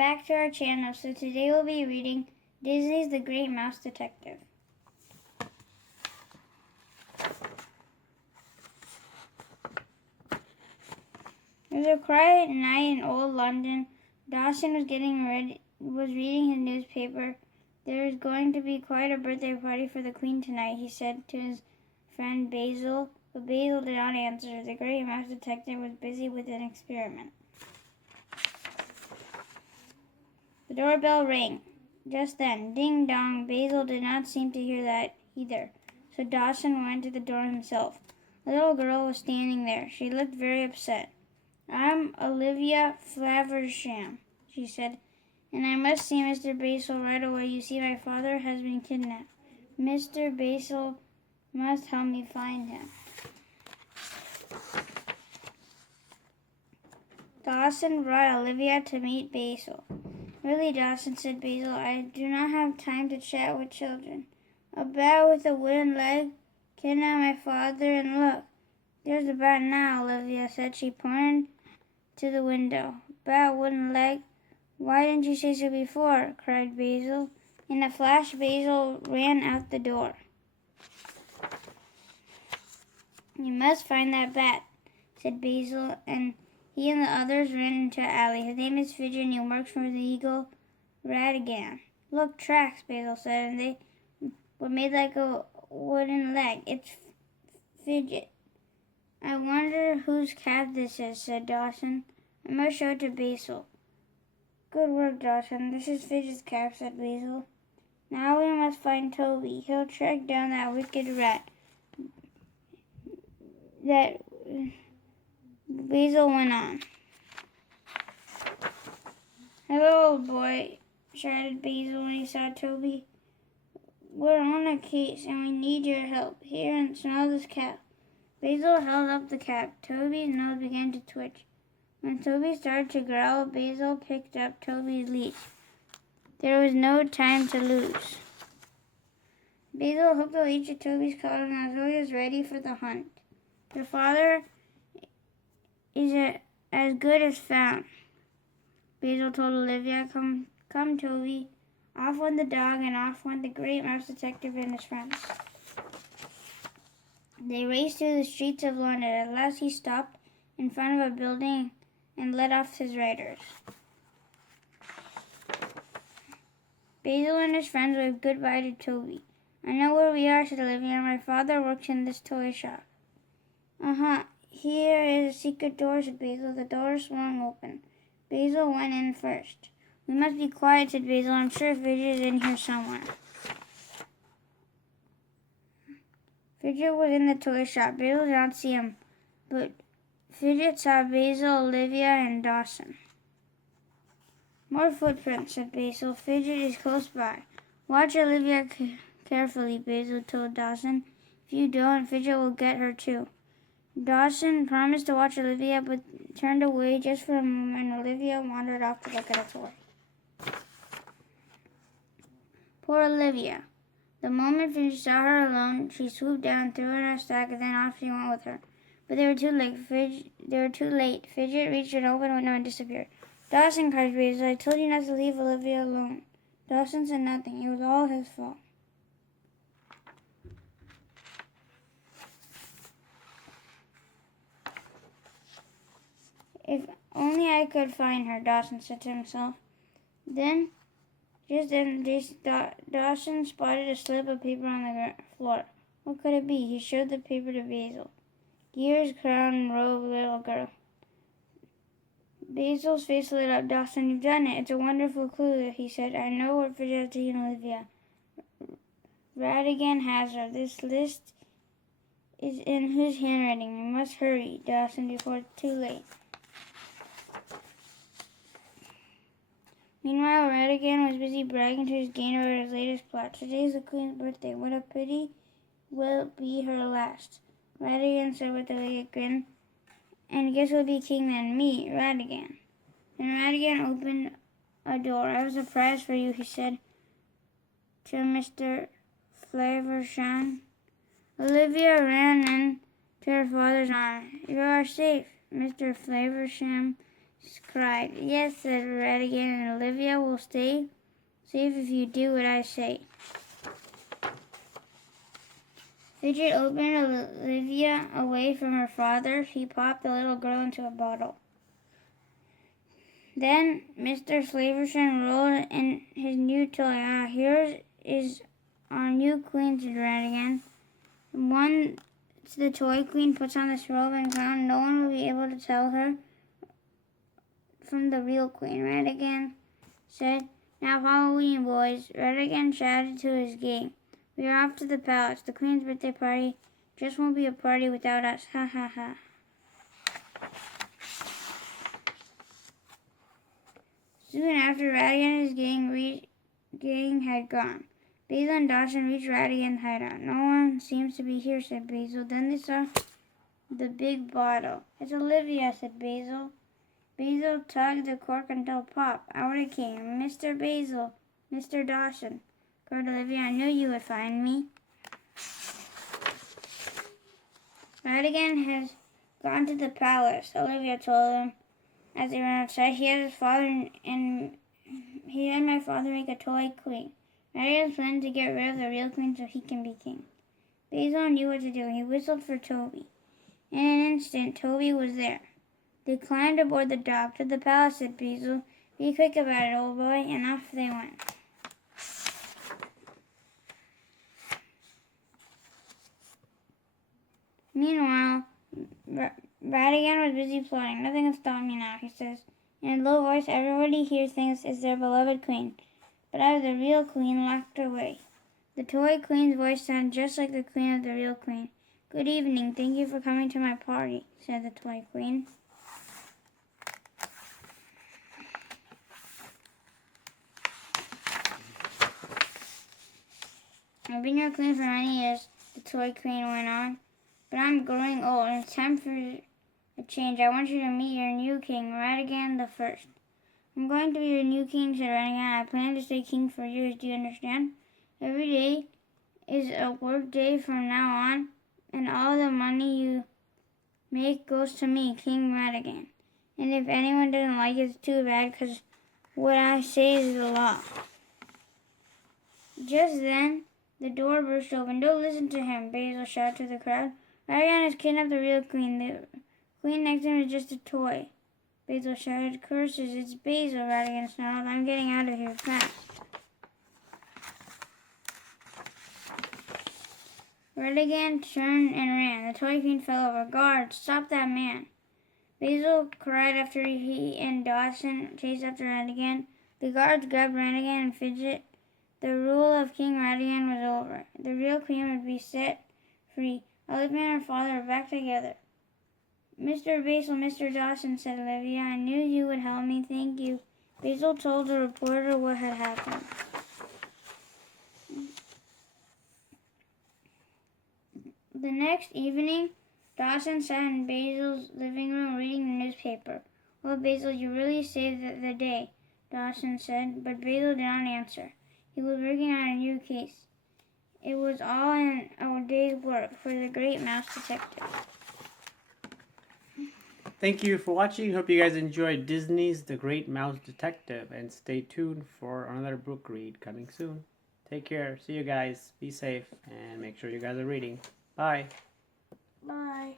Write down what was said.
back to our channel. So today we'll be reading Disney's The Great Mouse Detective. It was a quiet night in old London. Dawson was reading his newspaper. There is going to be quite a birthday party for the Queen tonight, he said to his friend Basil. But Basil did not answer. The Great Mouse Detective was busy with an experiment. The doorbell rang. Just then, ding dong, Basil did not seem to hear that either, so Dawson went to the door himself. A little girl was standing there. She looked very upset. "I'm Olivia Faversham," she said, "and I must see Mr. Basil right away. You see, my father has been kidnapped. Mr. Basil must help me find him." Dawson brought Olivia to meet Basil. "Really, Dawson," said Basil, "I do not have time to chat with children. A bat with a wooden leg kidnapped my father, and look, there's the bat now," Olivia said. She pointed to the window. "Bat, wooden leg? Why didn't you say so before?" cried Basil. In a flash, Basil ran out the door. "You must find that bat," said Basil, and he and the others ran into an alley. "His name is Fidget, and he works for the eagle Ratigan." "Look, tracks," Basil said, and they were made like a wooden leg. "It's Fidget." "I wonder whose cat this is," said Dawson. "I must show it to Basil." "Good work, Dawson. This is Fidget's cap," said Basil. "Now we must find Toby. He'll track down that wicked rat." That Basil went on. "Hello, old boy," shouted Basil when he saw Toby. "We're on a case, and we need your help. Here, and smell this cap." Basil held up the cap. Toby's nose began to twitch. When Toby started to growl, Basil picked up Toby's leash. There was no time to lose. Basil hooked the leash to Toby's collar, and Toby was ready for the hunt. "Your father is as good as found," Basil told Olivia. Come, Toby." Off went the dog, and off went the Great Mouse Detective and his friends. They raced through the streets of London. At last he stopped in front of a building and led off his riders. Basil and his friends waved goodbye to Toby. "I know where we are," said Olivia. "My father works in this toy shop." "Uh-huh. Here is a secret door," said Basil. The door swung open. Basil went in first. "We must be quiet," said Basil. "I'm sure Fidget is in here somewhere." Fidget was in the toy shop. Basil did not see him, but Fidget saw Basil, Olivia, and Dawson. "More footprints," said Basil. "Fidget is close by." "Watch Olivia carefully," Basil told Dawson. "If you don't, Fidget will get her too." Dawson promised to watch Olivia, but turned away just for a moment, and Olivia wandered off to look at a toy. Poor Olivia. The moment Fidget saw her alone, she swooped down, threw her in a sack, and then off she went with her. But they were too late. Fidget reached an open window and disappeared. "Dawson," cried Basil, "I told you not to leave Olivia alone." Dawson said nothing. It was all his fault. "If only I could find her," Dawson said to himself. Just then, Dawson spotted a slip of paper on the floor. What could it be? He showed the paper to Basil. "Gears, crown, robe, little girl." Basil's face lit up. "Dawson, you've done it. It's a wonderful clue," he said. "I know where Fidget has taken Olivia. Ratigan has her. This list is in his handwriting. We must hurry, Dawson, before it's too late." Meanwhile, Ratigan was busy bragging to his gang about his latest plot. "Today's the Queen's birthday. What a pity will be her last," Ratigan said with a wicked grin. "And guess who'll be king then? Me, Ratigan." Then Ratigan opened a door. "I have a surprise for you," he said to Mr. Faversham. Olivia ran in to her father's arms. "You are safe," Mr. Faversham cried. "Yes," said Radigan, "and Olivia will stay safe if you do what I say." Fidget opened Olivia away from her father. He popped the little girl into a bottle. Then Mr. Slaverson rolled in his new toy. "Ah, here is our new queen," said Radigan. Once the toy queen puts on this robe and crown, no one will be able to tell her from the real queen. Radigan said, "Now follow me, boys." Radigan shouted to his gang. "We are off to the palace. The queen's birthday party just won't be a party without us. Ha ha ha." Soon after, Radigan and his gang had gone. Basil and Dawson reached Radigan's hideout. "No one seems to be here," said Basil. Then they saw the big bottle. "It's Olivia," said Basil. Basil tugged the cork until pop, out it came. "Mr. Basil, Mr. Dawson," cried Olivia. "I knew you would find me." "Radigan has gone to the palace," Olivia told them as they ran outside. He had my father make a toy queen. Radigan's planning to get rid of the real queen so he can be king. Basil knew what to do. He whistled for Toby. In an instant, Toby was there. They climbed aboard the dock. "To the palace," said Basil. "Be quick about it, old boy," and off they went. Meanwhile, Radigan was busy plotting. "Nothing can stop me now," he says. In a low voice, everybody here thinks it's their beloved queen, but I have the real queen locked away. The toy queen's voice sounded just like the queen of the real queen. "Good evening. Thank you for coming to my party," said the toy queen. "I've been your queen for many years," the toy queen went on, "but I'm growing old and it's time for a change. I want you to meet your new king, Radigan the First." "I'm going to be your new king," said Radigan. "I plan to stay king for years. Do you understand? Every day is a work day from now on, and all the money you make goes to me, King Radigan. And if anyone doesn't like it, it's too bad, because what I say is the law." Just then, the door burst open. "Don't listen to him," Basil shouted to the crowd. "Radigan has kidnapped the real queen. The queen next to him is just a toy." Basil shouted. "Curses, it's Basil," Radigan snarled. "I'm getting out of here fast." Radigan turned and ran. The toy queen fell over. "Guards, stop that man!" Basil cried after he and Dawson chased after Radigan. The guards grabbed Radigan and Fidget. The rule of King Radigan was over. The real queen would be set free. Olivia and her father were back together. "Mr. Basil, Mr. Dawson," said Olivia. "I knew you would help me. Thank you." Basil told the reporter what had happened. The next evening, Dawson sat in Basil's living room reading the newspaper. "Well, Basil, you really saved the day," Dawson said, but Basil did not answer. He was working on a new case. It was all in a day's work for the great mouse detective. Thank you for watching. Hope you guys enjoyed Disney's The Great Mouse Detective, and stay tuned for another book read coming soon. Take care. See you guys. Be safe, and make sure you guys are reading. Bye. Bye.